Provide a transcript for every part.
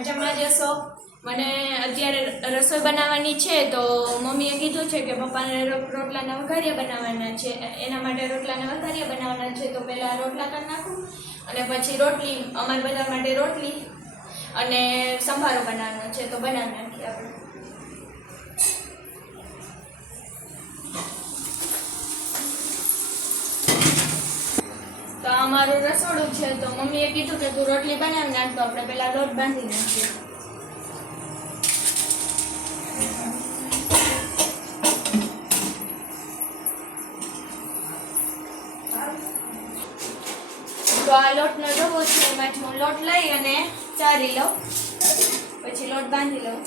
મજામાં જશો। મને અત્યારે રસોઈ બનાવવાની છે તો મમ્મીએ કીધું છે કે પપ્પાને રોટલાના વઘારિયા બનાવવાના છે, એના માટે રોટલાના વઘારિયા બનાવવાના છે। તો પહેલાં રોટલા કરી નાખું અને પછી રોટલી, અમારા બધા માટે રોટલી અને સંભારો બનાવવાનો છે, તો બનાવી નાખીએ આપણે। તો આ મારું રસોડું છે, તો મમ્મીએ કીધું કે તું રોટલી બનાવી નાખ, તો આપણે પહેલાં લોટ બાંધી નાખીએ। તો આ લોટનો ડબ્બો છે, એમાંથી હું લોટ લઈ અને ચારી લઉં, પછી લોટ બાંધી લઉં।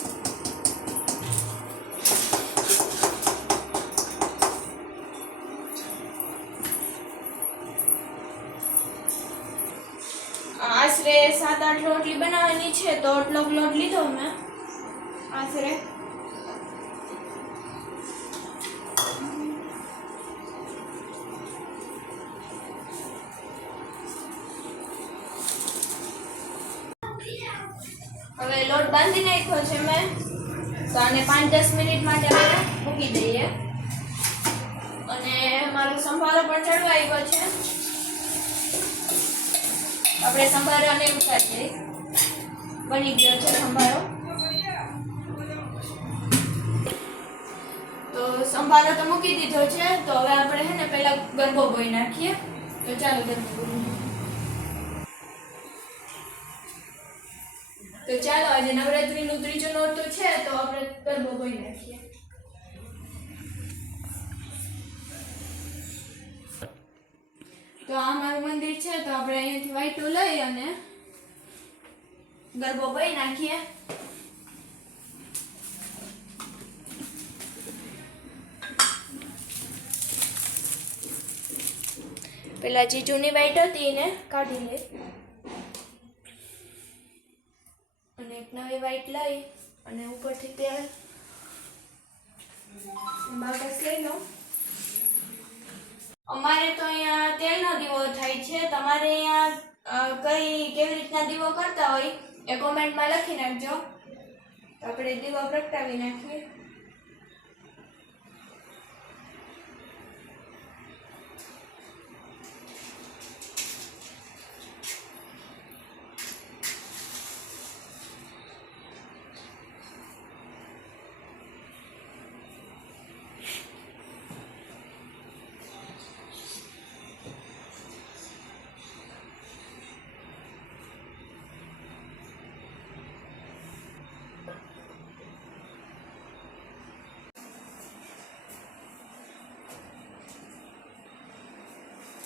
આશરે 7-8 રોટલી બનાવવાની છે, તો આટલો લોટ લીધો મેં આશરે। હવે લોટ બાંધી નાખ્યો છે મેં, તો આને 5-10 મિનિટ માટે આપણે મૂકી દઈએ। અને મારો સંભારો પણ ચડવાઈ ગયો છે, આપણે સંભારાને ઉતારીએ। બની ગયો છે સંભારો। તો સંભારો તો મૂકી દીધો છે, તો હવે આપણે છે ને પહેલા ગરબો બોઈ નાખીએ। તો ચાલો ગરબો બોઈ। તો ચાલો આજે નવરાત્રીનું ત્રીજું નોરતું છે, તો આપણે ગરબો બોઈ નાખીએ। તો આ મારું મંદિર છે, તો આપણે અહીંયાથી વાઈટું લઈ અને ગરબો બોઈ નાખીએ। પેલા જે જૂની વાઈટ હતી એને કાઢી લઈ અને એક નવી વાઈટ લઈ અને ઉપરથી તેલ બાકસ લઈ લો। અમારે તો અહીંયા તેલનો દીવો થાય છે, તમારે અહીંયા કેવી રીતના દીવો કરતા હોય એ કોમેન્ટમાં લખી નાખજો, તો આપણે દીવો પ્રગટાવી નાખીએ।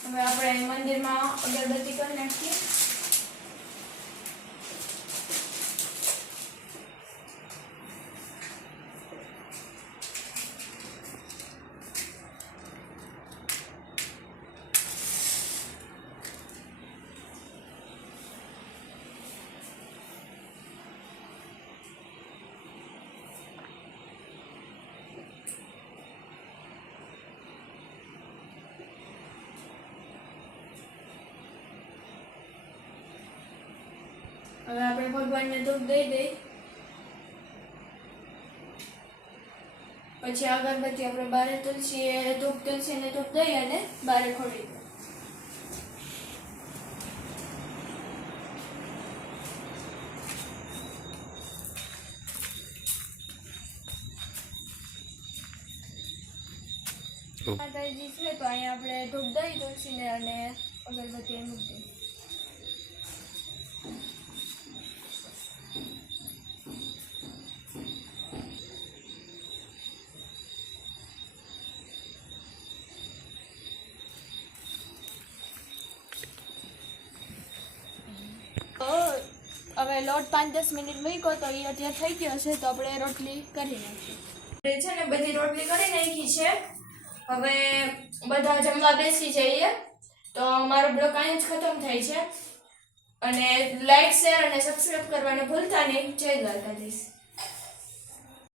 હવે આપણે મંદિરમાં અગરબત્તી કરી નાખીએ। હવે આપણે ભગવાનને ધૂપ દઈ દઈ, પછી અગરબત્તી આપણે બારે તુલસીને ધૂપ દઈ અને બારે ખોલી દઈએ। માતાજી છે, તો અહીંયા આપણે ધૂપ દઈ તુલસીને અને અગરબત્તી મૂકી દઈએ। હવે લોટ 5-10 મિનિટ મૂક્યો, તો એ અત્યારે થઈ ગયો છે, તો આપણે રોટલી કરી નાખીએ। છે ને બધી રોટલી કરી નાખી છે, હવે બધા જમવા બેસી જઈએ। તો મારો બ્લોગ અહીં જ ખતમ થાય છે, અને લાઈક, શેર અને સબસ્ક્રાઈબ કરવાનું ભૂલતા નહીં। જય દ્વારકાધીશ।